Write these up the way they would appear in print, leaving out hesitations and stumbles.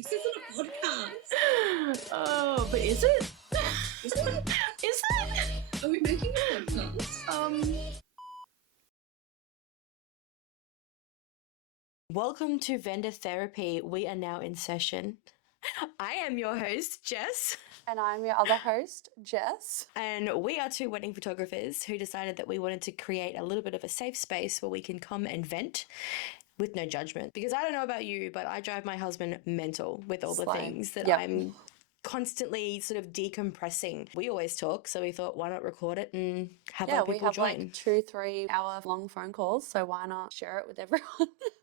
This isn't a podcast. Oh, but is it? Is it? Is it? Are we making a podcast? Welcome to Vendor Therapy. We are now in session. I am your host, Jess. And I'm your other host, Jess. And we are two wedding photographers who decided that we wanted to create a little bit of a safe space where we can come and vent with no judgment. Because I don't know about you, but I drive my husband mental with all the things that I'm constantly sort of decompressing. We always talk, so we thought, why not record it and have our people join? Like 2-3 hour long phone calls, so why not share it with everyone?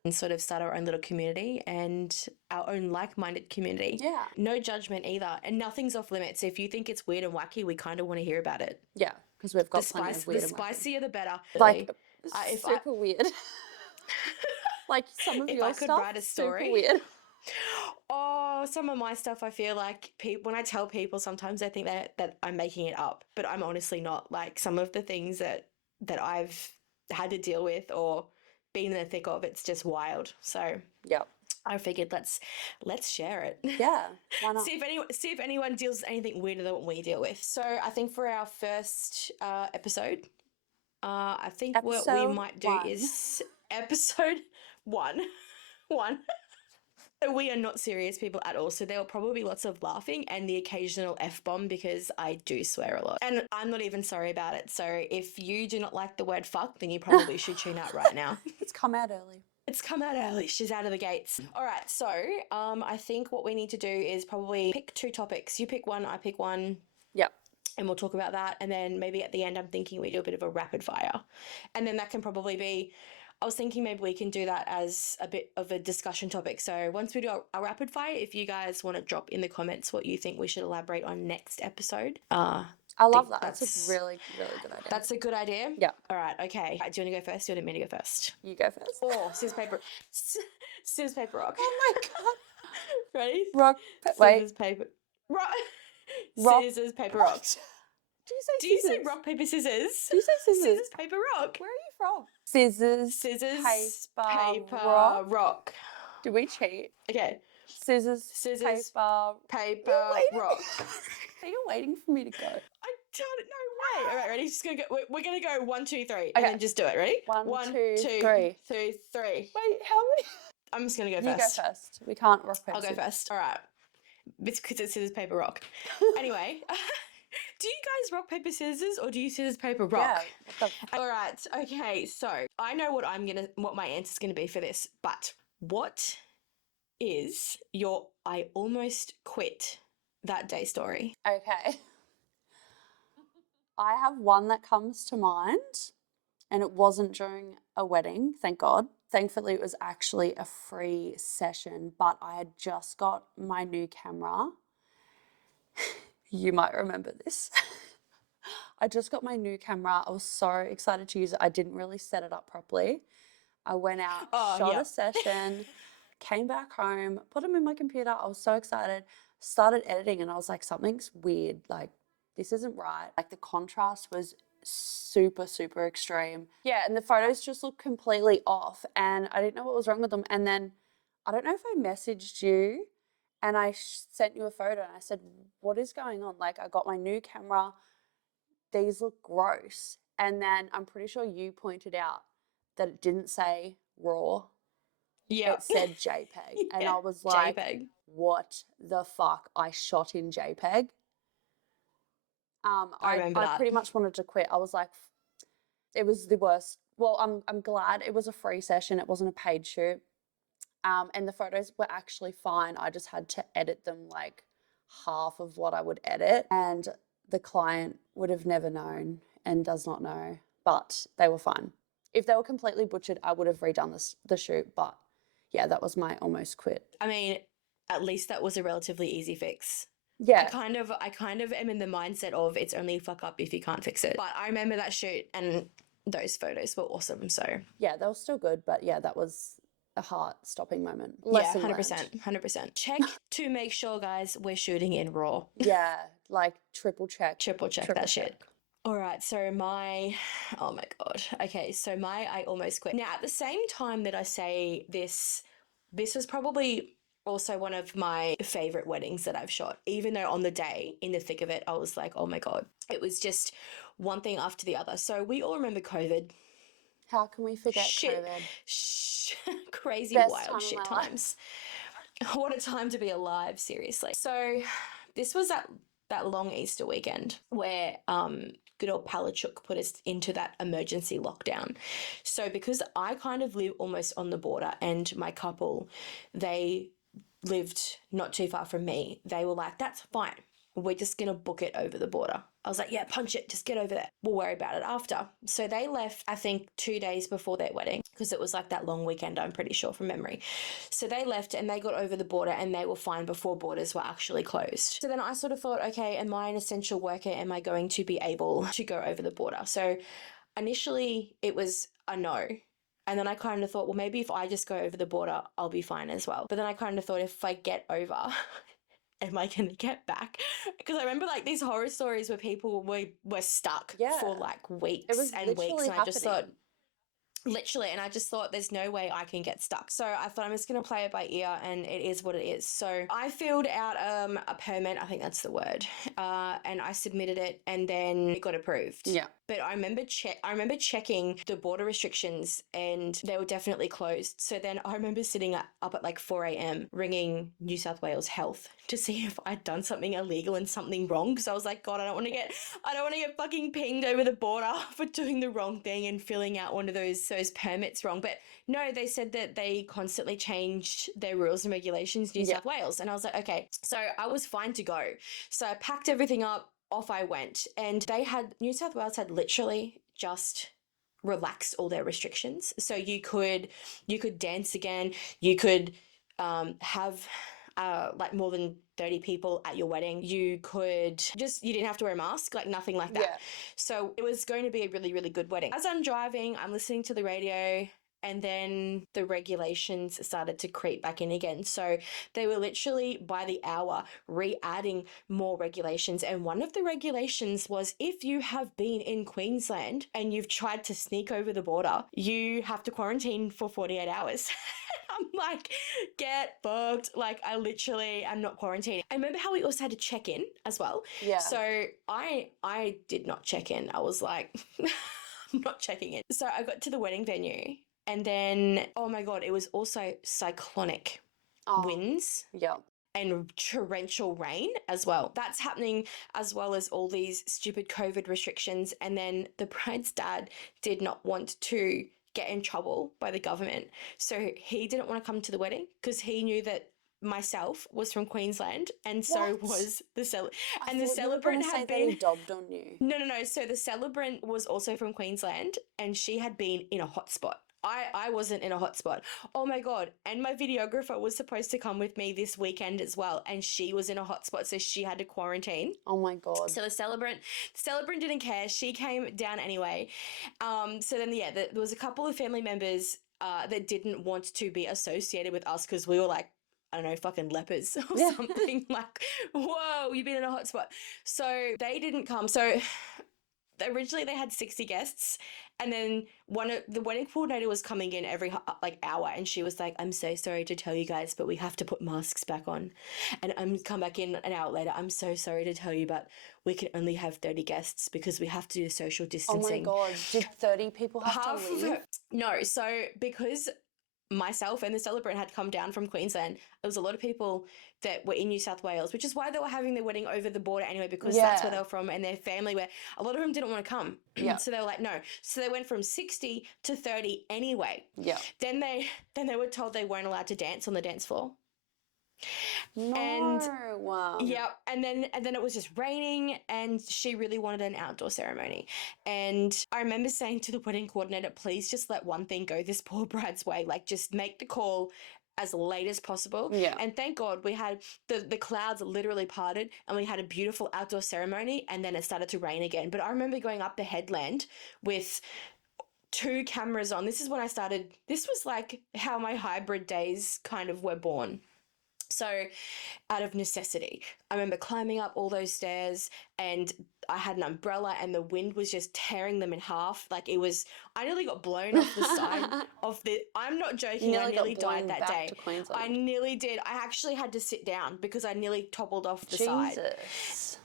And sort of start our own little community and our own like-minded community. Yeah. No judgment either, and nothing's off limits. So if you think it's weird and wacky, we kind of want to hear about it. Yeah, because we've got plenty of weird the and wacky. spicier the better. Like, super weird. Like some of your stuff, write a story, super weird. Oh, some of my stuff, I feel like when I tell people, sometimes they think that I'm making it up, but I'm honestly not. Like some of the things that I've had to deal with or been in the thick of, it's just wild. So yep, I figured let's share it. Yeah, why not? see if anyone deals with anything weirder than what we deal with. So I think for our first episode, I think what we might do is episode one. So we are not serious people at all. So there will probably be lots of laughing and the occasional F-bomb because I do swear a lot. And I'm not even sorry about it. So if you do not like the word fuck, then you probably should tune out right now. It's come out early. It's come out early. She's out of the gates. All right. So I think what we need to do is probably pick two topics. You pick one, I pick one. Yep. And we'll talk about that. And then maybe at the end, I'm thinking we do a bit of a rapid fire. And then that can probably be, I was thinking maybe we can do that as a bit of a discussion topic. So once we do our rapid fire, if you guys want to drop in the comments what you think we should elaborate on next episode. I love that. That's a really, really good idea. That's a good idea? Yeah. All right. Okay. Do you want to go first? Do you want me to go first? You go first. Oh, scissors, paper. Scissors, paper, rock. Oh my God. Ready? Rock, scissors, paper. Rock. Scissors, paper, rock. Do you say rock, paper, scissors? Do you say scissors? Scissors, paper, rock. Where are you from? Scissors, paper, rock. Did we cheat? Okay. Scissors, paper, rock. Are you waiting for me to go? I don't know. Wait. All right, ready? Just gonna go. We're gonna go 1, 2, 3, and then just do it. Ready? 1, 2, 3. 2, 3. Wait, how many? I'm just gonna go first. first. You go first. We can't rock paper. I'll go first. All right. Because it's scissors, paper, rock. Anyway. Do you guys rock, paper, scissors, or do you scissors, paper, rock? Yeah. All right. Okay. So I know what my answer's gonna be for this, but what is your I almost quit that day story? Okay. I have one that comes to mind, and it wasn't during a wedding, thank God. Thankfully, it was actually a free session, but I had just got my new camera. You might remember this. I just got my new camera. I was so excited to use it. I didn't really set it up properly. I went out, shot a session, came back home, put them in my computer. I was so excited, started editing, and I was like, something's weird. Like, this isn't right. Like, the contrast was super, super extreme. Yeah, and the photos just looked completely off, and I didn't know what was wrong with them. And then I don't know if I messaged you, and I sent you a photo, and I said, what is going on? Like, I got my new camera. These look gross. And then I'm pretty sure you pointed out that it didn't say RAW. Yeah. It said JPEG. And I was like, JPEG. What the fuck? I shot in JPEG. I remember that. I pretty much wanted to quit. I was like, it was the worst. Well, I'm glad it was a free session. It wasn't a paid shoot. And the photos were actually fine. I just had to edit them like half of what I would edit. And the client would have never known and does not know, but they were fine. If they were completely butchered, I would have redone the shoot. But yeah, that was my almost quit. I mean, at least that was a relatively easy fix. Yeah. I kind of am in the mindset of it's only a fuck up if you can't fix it. But I remember that shoot and those photos were awesome. So yeah, they were still good. But yeah, that was a heart-stopping moment. Yeah, 100%. Check to make sure, guys, we're shooting in RAW. Yeah, like triple check that shit. All right, so oh my God. Okay, so I almost quit. Now, at the same time that I say this was probably also one of my favorite weddings that I've shot. Even though on the day, in the thick of it, I was like, oh my God, it was just one thing after the other. So we all remember COVID. How can we forget Shit, COVID? crazy, Best wild time of shit my life. times. What a time to be alive, seriously. So this was that long Easter weekend where good old Palachuk put us into that emergency lockdown. So because I kind of live almost on the border, and my couple, they lived not too far from me, they were like, that's fine. We're just going to book it over the border. I was like, yeah, punch it. Just get over there. We'll worry about it after. So they left, I think, 2 days before their wedding, because it was like that long weekend, I'm pretty sure, from memory. So they left and they got over the border and they were fine before borders were actually closed. So then I sort of thought, okay, am I an essential worker? Am I going to be able to go over the border? So initially it was a no. And then I kind of thought, well, maybe if I just go over the border, I'll be fine as well. But then I kind of thought, if I get over, am I going to get back? Because I remember like these horror stories where people were stuck for like weeks and weeks. And I just thought, literally, and I just thought there's no way I can get stuck. So I thought I'm just going to play it by ear, and it is what it is. So I filled out a permit, I think that's the word, and I submitted it, and then it got approved. Yeah. But I remember checking the border restrictions, and they were definitely closed. So then I remember sitting up at like 4 a.m. ringing New South Wales Health to see if I'd done something illegal and something wrong, because I was like, God, I don't want to get fucking pinged over the border for doing the wrong thing and filling out one of those permits wrong. But no, they said that they constantly changed their rules and regulations, New South Wales. And I was like, okay. So I was fine to go. So I packed everything up, off I went. And New South Wales had literally just relaxed all their restrictions. So you could dance again. You could have like more than 30 people at your wedding. You didn't have to wear a mask, like nothing like that. Yeah. So it was going to be a really, really good wedding. As I'm driving, I'm listening to the radio, and then the regulations started to creep back in again. So they were literally by the hour re-adding more regulations. And one of the regulations was, if you have been in Queensland and you've tried to sneak over the border, you have to quarantine for 48 hours. I'm like, get fucked. Like, I literally am not quarantining. I remember how we also had to check in as well. Yeah. So I did not check in. I was like, I'm not checking in. So I got to the wedding venue, and then, oh my God, it was also cyclonic winds. Yeah. And torrential rain as well. That's happening, as well as all these stupid COVID restrictions. And then the bride's dad did not want to get in trouble by the government. So he didn't want to come to the wedding because he knew that myself was from Queensland, and so was the the celebrant had been dobbed on you. No. So the celebrant was also from Queensland, and she had been in a hotspot. I wasn't in a hotspot. Oh my God. And my videographer was supposed to come with me this weekend as well, and she was in a hotspot, so she had to quarantine. Oh my God. So the celebrant didn't care. She came down anyway. So then, there was a couple of family members that didn't want to be associated with us because we were like, I don't know, fucking lepers or something. Like, whoa, you've been in a hotspot. So they didn't come. So originally they had 60 guests, and then the wedding coordinator was coming in every hour, and she was like, I'm so sorry to tell you guys, but we have to put masks back on. And I'm come back in an hour later, I'm so sorry to tell you, but we can only have 30 guests because we have to do social distancing. Oh my God, did 30 people have to leave? No, so because myself and the celebrant had come down from Queensland, there was a lot of people that were in New South Wales, which is why they were having their wedding over the border anyway, because that's where they were from, and their family were, a lot of them didn't want to come. So they were like, no. So they went from 60 to 30 anyway. Yeah. Then they were told they weren't allowed to dance on the dance floor. No. And and then it was just raining, and she really wanted an outdoor ceremony. And I remember saying to the wedding coordinator, please just let one thing go this poor bride's way, like just make the call as late as possible. And thank God we had the clouds literally parted, and we had a beautiful outdoor ceremony, and then it started to rain again. But I remember going up the headland with 2 cameras on. This is when I started, this was like how my hybrid days kind of were born. So out of necessity, I remember climbing up all those stairs, and I had an umbrella and the wind was just tearing them in half. Like it was, I nearly got blown off the side of the, I'm not joking, I nearly got blown died that back day. to Queensland. I nearly did. I actually had to sit down because I nearly toppled off the side. Jesus.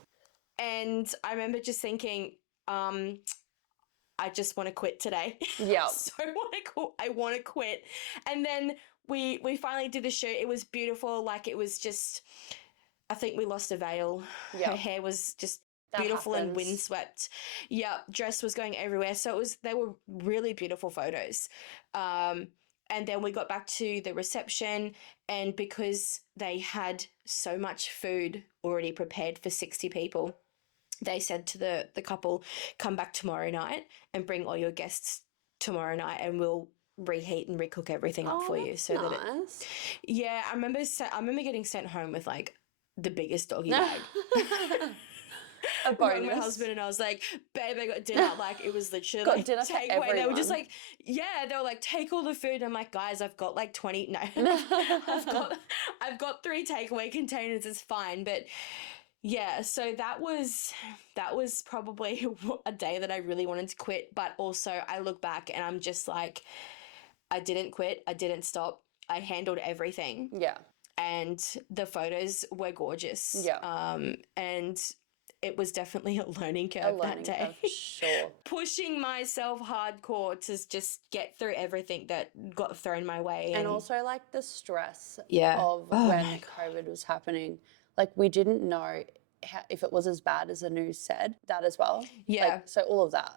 And I remember just thinking, I just want to quit today. Yeah. So I want to quit. And then we finally did the shoot. It was beautiful. Like it was just, I think we lost a veil. Yeah. Her hair was just That beautiful and happens. windswept. Yeah, dress was going everywhere. So they were really beautiful photos. And then we got back to the reception, and because they had so much food already prepared for 60 people, they said to the couple, come back tomorrow night and bring all your guests tomorrow night, and we'll reheat and recook everything up for you. So nice. I remember getting sent home with like the biggest doggy bag. A bonus. Rang my husband and I was like, babe, I got dinner. Like it was literally Got like dinner for takeaway. They were just everyone. like, they were like, take all the food. I'm like, guys, I've got like 20. No, I've got 3 takeaway containers. It's fine. But yeah, so that was probably a day that I really wanted to quit. But also I look back and I'm just like, I didn't quit. I didn't stop. I handled everything. Yeah. And the photos were gorgeous. Yeah. And it was definitely a learning curve that day. Curve, sure. Pushing myself hardcore to just get through everything that got thrown my way. And also like the stress Oh of when my COVID was happening. Like we didn't know if it was as bad as the news said, that as well. Yeah. Like, so all of that.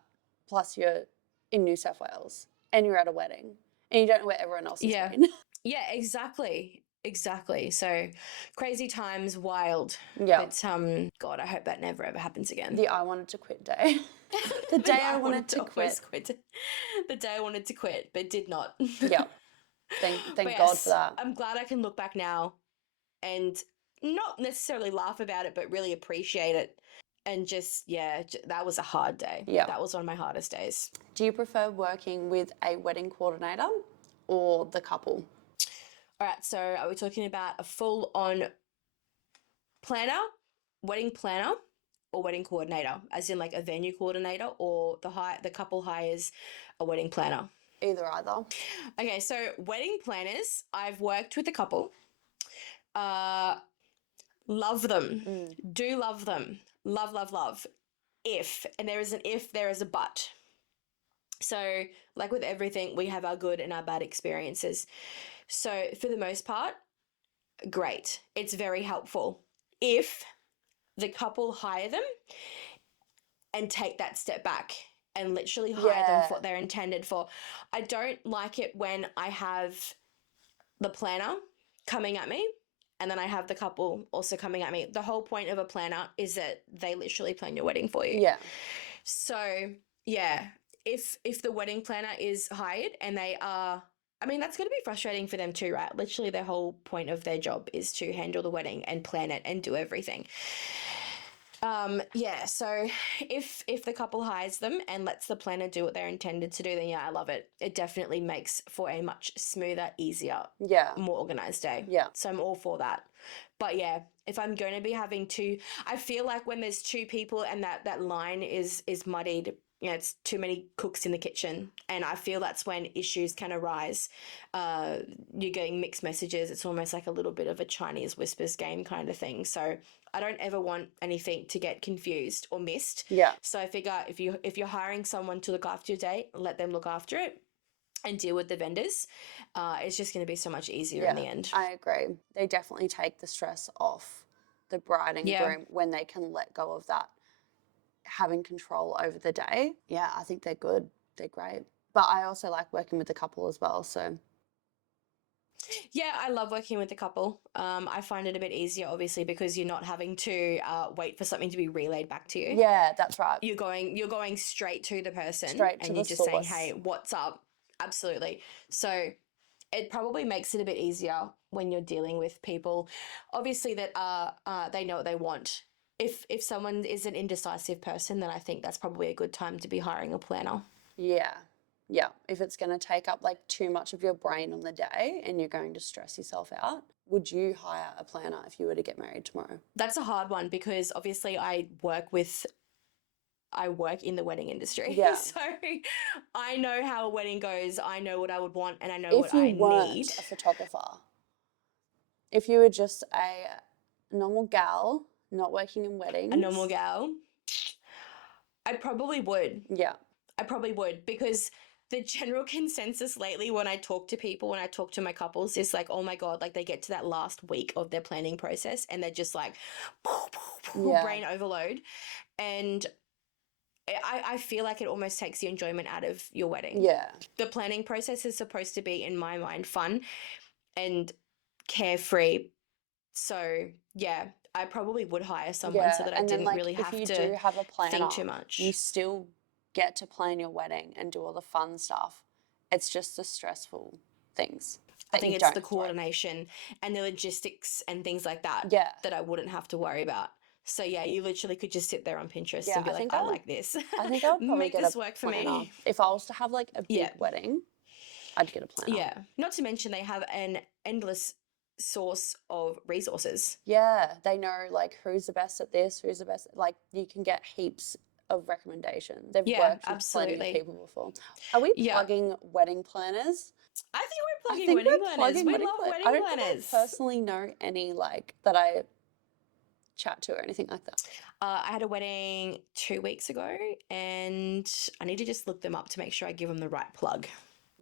Plus you're in New South Wales and you're at a wedding and you don't know where everyone else has been. Yeah, exactly. Exactly. So crazy times, wild. Yeah. But God, I hope that never ever happens again. The I wanted to quit day. The day I wanted to quit. The day I wanted to quit, but did not. Yeah. Thank God for that. I'm glad I can look back now and not necessarily laugh about it, but really appreciate it. And just, that was a hard day. Yeah. That was one of my hardest days. Do you prefer working with a wedding coordinator or the couple? All right, so are we talking about a full-on planner, wedding planner, or wedding coordinator, as in like a venue coordinator, or the couple hires a wedding planner? Either. Okay, so wedding planners, I've worked with a couple. Love them. Do love them. Love, love, love. And there is an if, there is a but. So like with everything, we have our good and our bad experiences. So for the most part, great. It's very helpful if the couple hire them and take that step back and literally hire them for what they're intended for. I don't like it when I have the planner coming at me and then I have the couple also coming at me. The whole point of a planner is that they literally plan your wedding for you. Yeah. So if the wedding planner is hired and they are, I mean, that's going to be frustrating for them too, right? Literally their whole point of their job is to handle the wedding and plan it and do everything. So if the couple hires them and lets the planner do what they're intended to do, then I love it. It definitely makes for a much smoother, easier, more organized day. Yeah. So I'm all for that. But if I'm going to be having I feel like when there's 2 people and that line is muddied, it's too many cooks in the kitchen. And I feel that's when issues can arise. You're getting mixed messages. It's almost like a little bit of a Chinese whispers game kind of thing. So I don't ever want anything to get confused or missed. Yeah. So I figure if you're hiring someone to look after your day, let them look after it and deal with the vendors. It's just going to be so much easier in the end. I agree. They definitely take the stress off the bride and groom when they can let go of that having control over the day. Yeah, I think they're good. They're great. But I also like working with the couple as well, so. Yeah, I love working with the couple. I find it a bit easier, obviously, because you're not having to wait for something to be relayed back to you. Yeah, that's right. You're going straight to the person. Straight to and the you're just saying, hey, what's up? Absolutely. So it probably makes it a bit easier when you're dealing with people, obviously, that they know what they want. If someone is an indecisive person, then I think that's probably a good time to be hiring a planner. Yeah. Yeah. If it's going to take up like too much of your brain on the day and you're going to stress yourself out, would you hire a planner if you were to get married tomorrow? That's a hard one because obviously I work in the wedding industry. Yeah. So I know how a wedding goes. I know what I would want and I know If what you I weren't need. a photographer, if you were just a normal gal, not working in weddings. A normal gal, I probably would. Yeah. I probably would because the general consensus lately when I talk to people, when I talk to my couples, is like, oh my God, like they get to that last week of their planning process and they're just like Yeah. brain overload. And I feel like it almost takes the enjoyment out of your wedding. Yeah. The planning process is supposed to be, in my mind, fun and carefree. So yeah, I probably would hire someone so that I and then, didn't like, really if have you to do have a planner, think too much. you still get to plan your wedding and do all the fun stuff. It's just the stressful things. I think it's the coordination and the logistics and things like that Yeah. that I wouldn't have to worry about. So yeah, you literally could just sit there on Pinterest Yeah, and be like, I like this. I think I would probably Make get this a work for planner. me. If I was to have like a big Yeah. wedding, I'd get a planner. Yeah. Not to mention they have an endless source of resources. Yeah, they know like who's the best at this, who's the best. Like you can get heaps of recommendations. They've Yeah, worked with plenty absolutely. of people before. Are we Yeah. plugging wedding planners? I think we're I plugging think wedding we're planners. plugging We wedding love plan- wedding I don't planners. think I personally know any like that I chat to or anything like that. I had a wedding 2 weeks ago and I need to just look them up to make sure I give them the right plug.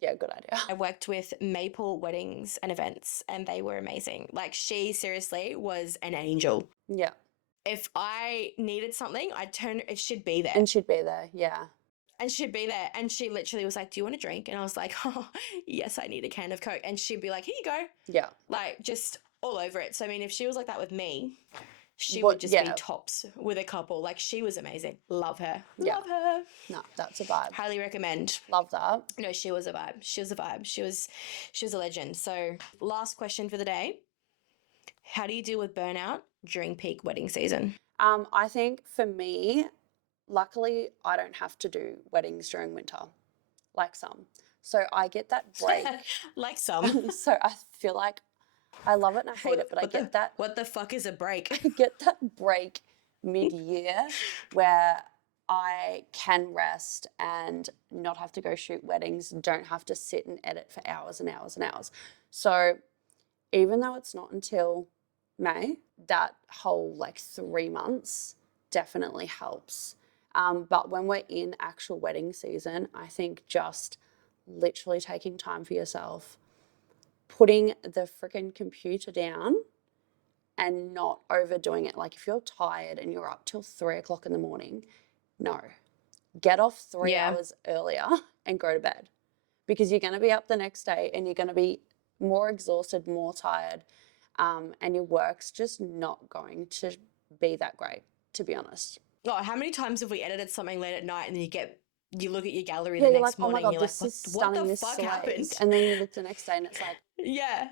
Yeah, good idea. I worked with Maple Weddings and Events and they were amazing. Like she seriously was an angel. Yeah. If I needed something, I'd turn, she'd be there. And she'd be there, yeah. And she'd be there. And she literally was like, do you want a drink? And I was like, oh, yes, I need a can of Coke. And she'd be like, here you go. Yeah. Like just all over it. So, I mean, if she was like that with me, she would just be tops with a couple. Like she was amazing. Love her. Yeah. Love her. No, that's a vibe. Highly recommend. Love that. No, she was a vibe. She was a vibe. She was a legend. So last question for the day. How do you deal with burnout during peak wedding season? I think for me, luckily I don't have to do weddings during winter, like some. So I get that break. Like some. So I feel like I love it and I hate it, but I get that. What the fuck is a break? I get that break mid-year where I can rest and not have to go shoot weddings, don't have to sit and edit for hours and hours and hours. So even though it's not until May, that whole like 3 months definitely helps. But when we're in actual wedding season, I think just literally taking time for yourself, putting the freaking computer down and not overdoing it. Like if you're tired and you're up till 3 o'clock in the morning, no, get off 3 hours earlier and go to bed because you're going to be up the next day and you're going to be more exhausted, more tired, and your work's just not going to be that great, to be honest. Oh, how many times have we edited something late at night and then you look at your gallery Yeah, the you're next like, oh my morning God, and you're this like, is stunning, what the this fuck slays. happened? And then you look the next day and it's like, Yeah.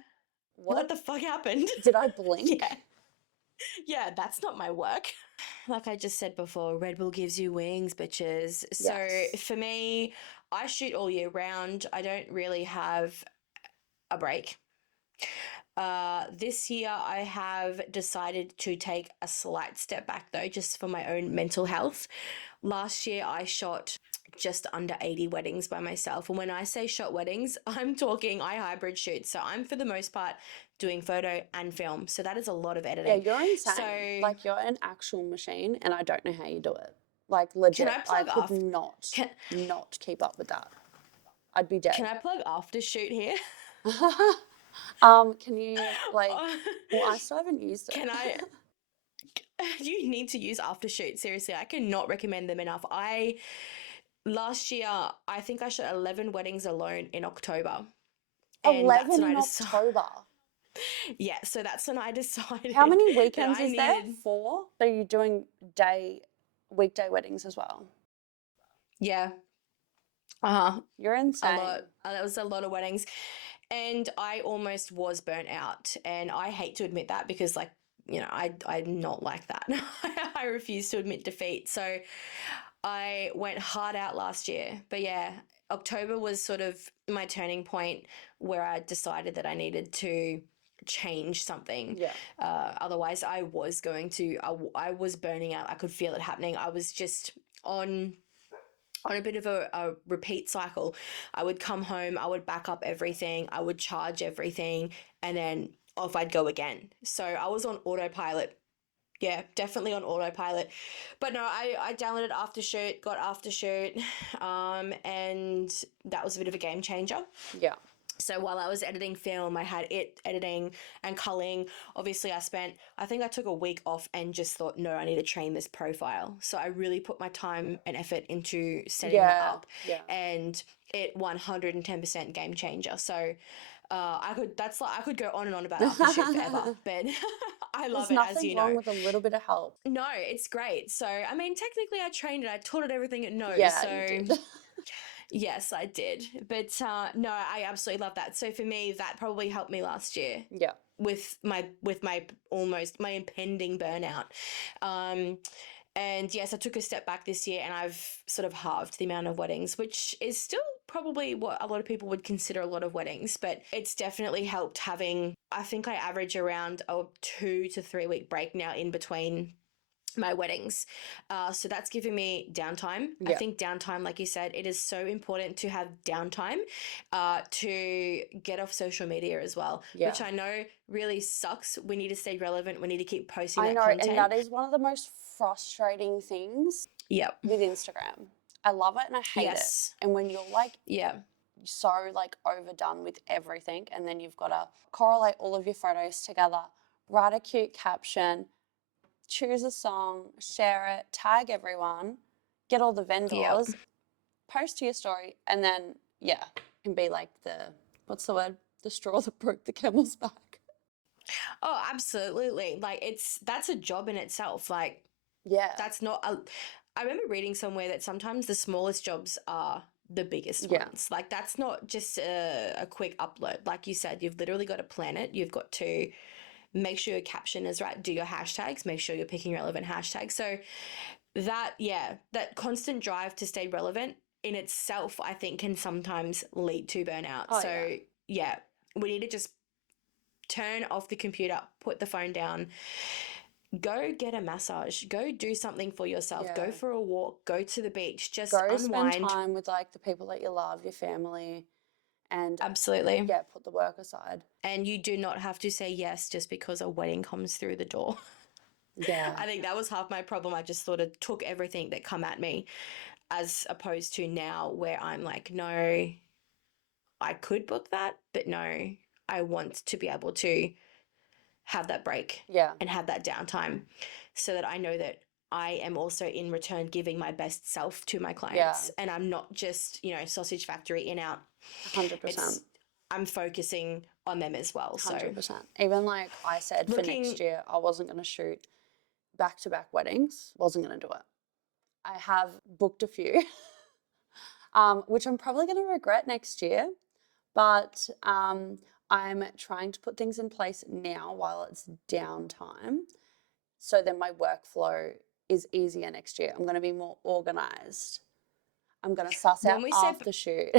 What the fuck happened? Did I blink? Yeah. Yeah, that's not my work. Like I just said before, Red Bull gives you wings, bitches. So for me, I shoot all year round. I don't really have a break. This year I have decided to take a slight step back though, just for my own mental health. Last year I shot just under 80 weddings by myself. And when I say shot weddings, I'm talking I hybrid shoot. So I'm for the most part doing photo and film. So that is a lot of editing. Yeah, you're insane. So, like you're an actual machine and I don't know how you do it. Like legit, I could not keep up with that. I'd be dead. Can I plug after shoot here? Can you like, well, I still haven't used it. Can I? You need to use Aftershoot. Seriously, I cannot recommend them enough. Last year, I think I shot 11 weddings alone in October. 11 in October? Yeah, so that's when I decided. How many weekends is there? 4? Are you doing weekday weddings as well? Yeah. You're insane. A lot. That was a lot of weddings. And I almost was burnt out. And I hate to admit that because, like, you know, I'm not like that. I refuse to admit defeat. So I went hard out last year. But yeah, October was sort of my turning point where I decided that I needed to change something. Yeah. Otherwise, I was going to, I was burning out. I could feel it happening. I was just on a bit of a repeat cycle. I would come home, I would back up everything, I would charge everything, and then off I'd go again. So I was on autopilot. Yeah, definitely on autopilot. But no, I downloaded Aftershoot, got Aftershoot, and that was a bit of a game changer. Yeah. So while I was editing film, I had it editing and culling. Obviously, I think I took a week off and just thought, no, I need to train this profile. So I really put my time and effort into setting that up. Yeah. And it 110% game changer. So I could go on and on about Aftershoot forever, but I love There's it, as nothing you wrong know. with a little bit of help. No, it's great. So, I mean, technically I trained it. I taught it everything it knows. Yeah, so you did. yes, I did. But no, I absolutely love that. So for me, that probably helped me last year Yeah. with my my impending burnout. And yes, I took a step back this year and I've sort of halved the amount of weddings, which is still probably what a lot of people would consider a lot of weddings, but it's definitely helped having, I think I average around a 2 to 3 week break now in between my weddings. So that's giving me downtime. I Yeah. think downtime, like you said, it is so important to have downtime to get off social media as well, Yeah. which I know really sucks. We need to stay relevant. We need to keep posting I that know, content. and that is one of the most frustrating things Yep. with Instagram. I love it and I hate Yes. it. And when you're like Yeah. so like overdone with everything, and then you've got to correlate all of your photos together, write a cute caption, choose a song, share it, tag everyone, get all the vendors, post to your story, and then yeah, can be like what's the word? The straw that broke the camel's back. Oh, absolutely. Like that's a job in itself. Like Yeah. that's not a, I remember reading somewhere that sometimes the smallest jobs are the biggest Yeah. ones. Like that's not just a quick upload. Like you said, you've literally got to plan it. You've got to make sure your caption is right. Do your hashtags. Make sure you're picking relevant hashtags. So that constant drive to stay relevant in itself, I think, can sometimes lead to burnout. Oh, So yeah, we need to just turn off the computer, put the phone down, go get a massage, go do something for yourself, Yeah. go for a walk, go to the beach, just Go unwind. spend time with like the people that you love, your family, and Absolutely. yeah, put the work aside. And you do not have to say yes just because a wedding comes through the door. Yeah. I think that was half my problem. I just sort of took everything that come at me, as opposed to now where I'm like, no, I could book that, but no, I want to be able to have that break Yeah. and have that downtime so that I know that I am also in return giving my best self to my clients. And I'm not just, sausage factory in out. 100%. I'm focusing on them as well. 100%. Even like I said, for next year, I wasn't going to shoot back-to-back weddings. Wasn't going to do it. I have booked a few, which I'm probably going to regret next year. But I'm trying to put things in place now while it's downtime, so then my workflow is easier next year. I'm going to be more organized. I'm going to suss out after shoot.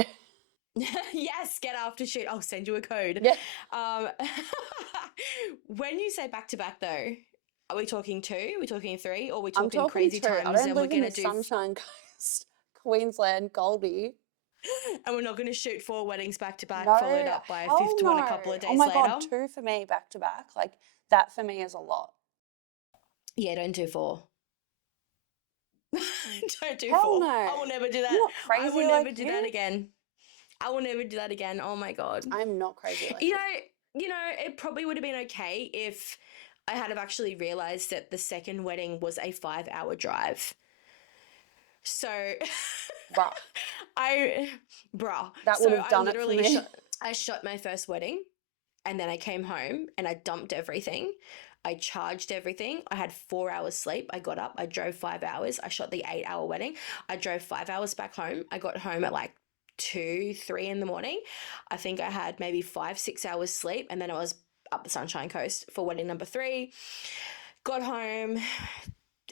Yes, get after shoot. I'll send you a code. Yeah. When you say back to back though, are we talking 2? Are we talking 3? Or are we talking, crazy 2. times? I don't and live we're in gonna the do Sunshine Coast, Queensland, Goldie. And we're not going to shoot 4 weddings back to back, No, followed up by a hell 5th one a no. couple of days Oh my later. God, 2 for me back to back. Like that for me is a lot. Yeah, don't do 4. Don't do Hell 4. no. I will never do that. You're not crazy I will never like do you. that again. I will never do that again. Oh my God. I'm not crazy like you. It probably would have been okay if I had have actually realized that the second wedding was a 5-hour drive. So, Bruh. That would have done it for me. I shot my first wedding and then I came home and I dumped everything. I charged everything. I had 4 hours sleep. I got up. I drove 5 hours. I shot the 8-hour wedding. I drove 5 hours back home. I got home at like 2, 3 in the morning. I think I had maybe 5, 6 hours sleep. And then I was up the Sunshine Coast for wedding number 3. Got home.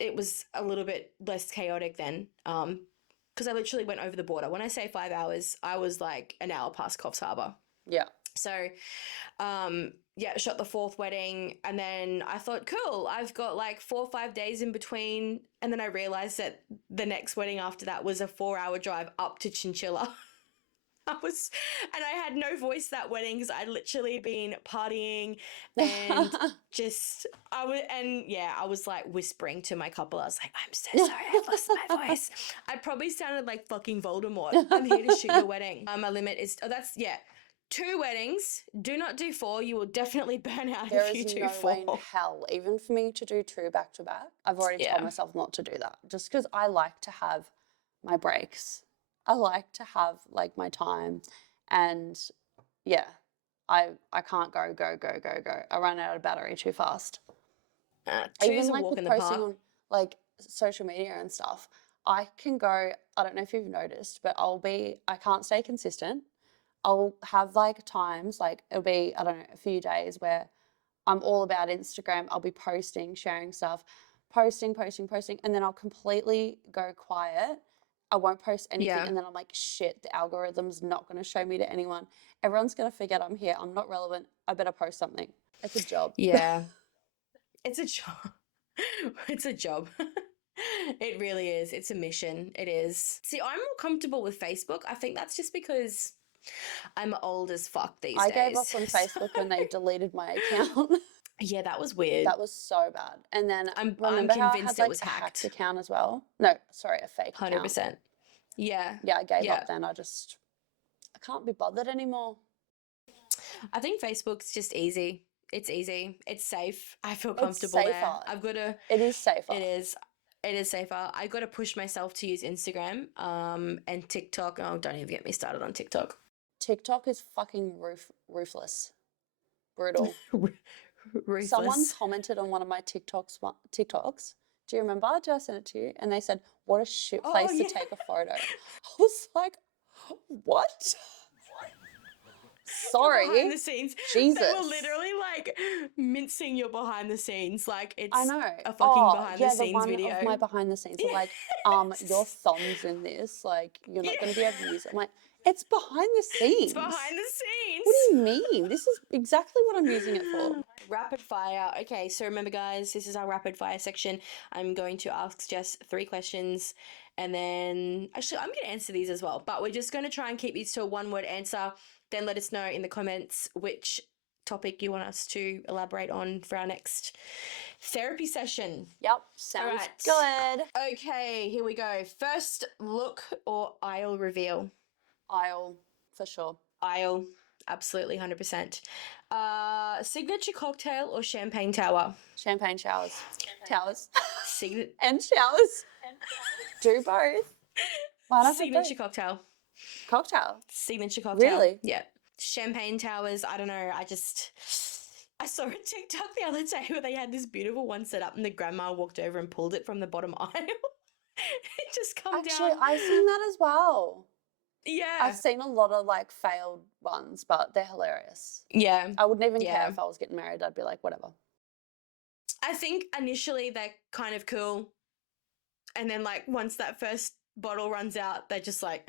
It was a little bit less chaotic then. Because I literally went over the border. When I say 5 hours, I was like an hour past Coffs Harbour. Yeah. So, shot the fourth wedding, and then I thought, cool, I've got like 4 or 5 days in between, and then I realized that the next wedding after that was a 4-hour drive up to Chinchilla. And I had no voice that wedding because I'd literally been partying and I was like whispering to my couple. I was like, I'm so sorry, I've lost my voice. I probably sounded like fucking Voldemort. I'm here to shoot your wedding. My limit is, 2 weddings. Do not do 4. You will definitely burn out There if you is do no 4. way in hell, even for me to do 2 back to back. I've already told myself not to do that, just because I like to have my breaks. I like to have like my time, and yeah, I can't go. I run out of battery too fast. Two's Even a like walk with in the posting park. on like social media and stuff, I can go, I don't know if you've noticed, but I can't stay consistent. I'll have like times, like it'll be, I don't know, a few days where I'm all about Instagram. I'll be posting, sharing stuff, posting, and then I'll completely go quiet. I won't post anything, Yeah. and then I'm like, shit, the algorithm's not going to show me to anyone. Everyone's going to forget I'm here. I'm not relevant. I better post something. It's a job. Yeah. It's a job. It's a job. It really is. It's a mission. It is. See, I'm more comfortable with Facebook. I think that's just because I'm old as fuck these I days. gave up on Facebook when they deleted my account. Yeah, that was weird. That was so bad. And then I'm remember how I convinced had it like was a hacked hacked. account as well? No, sorry, a fake account. 100%. Yeah. Yeah, I gave Yeah. up then. I can't be bothered anymore. I think Facebook's just easy. It's easy. It's safe. I feel It's comfortable there. safer. I've got to. It is safer. It is. It is safer. I got to push myself to use Instagram, and TikTok. Oh, don't even get me started on TikTok. TikTok is fucking ruthless. Brutal. Ruthless. Someone commented on one of my TikToks. Do you remember? Did I send it to you? And they said, what a shit place to take a photo. I was like, what? Sorry. Behind the scenes. Jesus. They were literally like mincing your behind the scenes. Like it's I know. a fucking behind the scenes the one video. of my behind the scenes. Yes. Like, your thumb's in this. Like, you're not going to be able to use it. I'm like, it's behind the scenes. It's behind the scenes. What do you mean? This is exactly what I'm using it for. Rapid fire. Okay, so remember, guys, this is our rapid fire section. I'm going to ask Jess 3 questions, and then actually, I'm going to answer these as well. But we're just going to try and keep these to a 1-word answer. Then let us know in the comments which topic you want us to elaborate on for our next therapy session. Yep, sounds good. Okay, here we go. First look or aisle reveal? Aisle, for sure. Aisle, absolutely 100%. Signature cocktail or champagne tower? Champagne showers. Towers. And showers. Do both. Why not signature cocktail. Cocktail. Signature cocktail. Really? Yeah. Champagne towers, I don't know. I saw a TikTok the other day where they had this beautiful one set up and the grandma walked over and pulled it from the bottom aisle. It just come down. Actually, I've seen that as well. Yeah. I've seen a lot of like failed ones, but they're hilarious. Yeah. I wouldn't even care if I was getting married. I'd be like, whatever. I think initially they're kind of cool. And then like once that first bottle runs out, they're just like,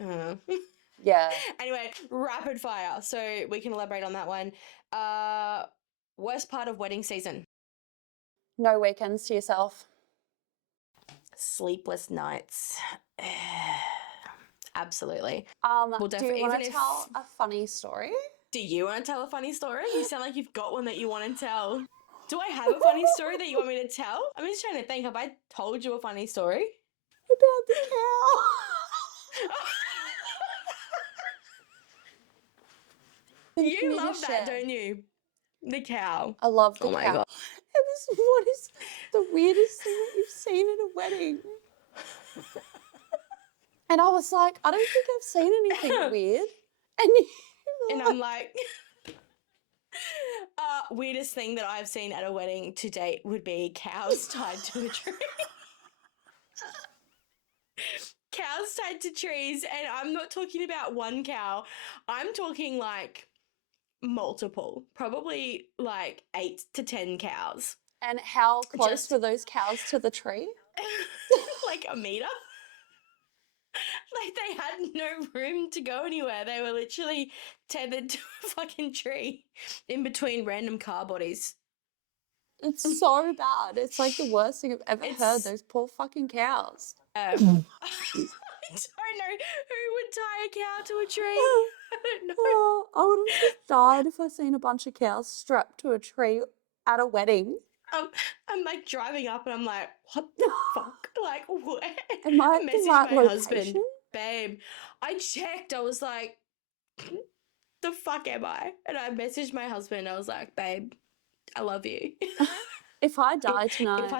Yeah. Anyway, rapid fire. So we can elaborate on that one. Worst part of wedding season? No weekends to yourself. Sleepless nights. Absolutely. Do you want to tell a funny story? Do you want to tell a funny story? You sound like you've got one that you want to tell. Do I have a funny story that you want me to tell? I'm just trying to think. Have I told you a funny story? About the cow. You love that, don't you? The cow. I love the cow. Oh my God. What is the weirdest thing that you've seen at a wedding? And I was like, I don't think I've seen anything weird. And I'm like, weirdest thing that I've seen at a wedding to date would be cows tied to a tree. Cows tied to trees, and I'm not talking about one cow. I'm talking like multiple, probably like 8 to 10 cows. And how close were those cows to the tree? Like a meter. like they had no room to go anywhere. They were literally tethered to a fucking tree in between random car bodies. It's so bad. It's like the worst thing I've ever heard. Those poor fucking cows. I don't know who would tie a cow to a tree. I don't know. Oh, I would have just died if I seen a bunch of cows strapped to a tree at a wedding. I'm like driving up and I'm like, what the fuck? Like, where? Am I at the messaged right my husband, location? babe. I checked. I was like, the fuck am I? And I messaged my husband. I was like, babe, I love you. If I die tonight.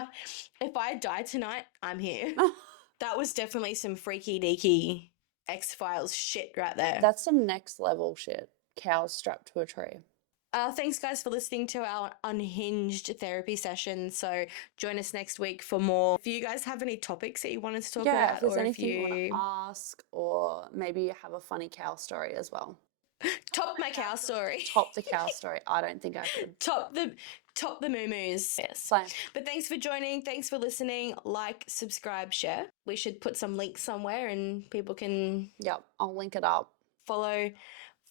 If I die tonight, I'm here. That was definitely some freaky deaky X-Files shit right there. That's some next level shit. Cows strapped to a tree. Thanks, guys, for listening to our Unhinged therapy session. So join us next week for more. If you guys have any topics that you want us to talk about, If there's or anything you want to ask, or maybe you have a funny cow story as well. top my cow story. Top the cow story. I don't think I could. Top the moo-moos. Yes. Same. But thanks for joining. Thanks for listening. Like, subscribe, share. We should put some links somewhere and people can Yep, I'll link it up. follow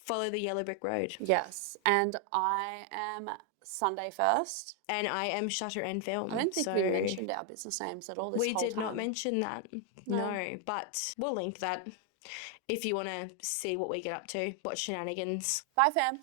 the yellow brick road. Yes, and I am Sunday First. And I am Shutter and Film. I don't think we mentioned our business names at all this whole time. We did not mention that. No, but we'll link that if you want to see what we get up to, watch shenanigans. Bye, fam.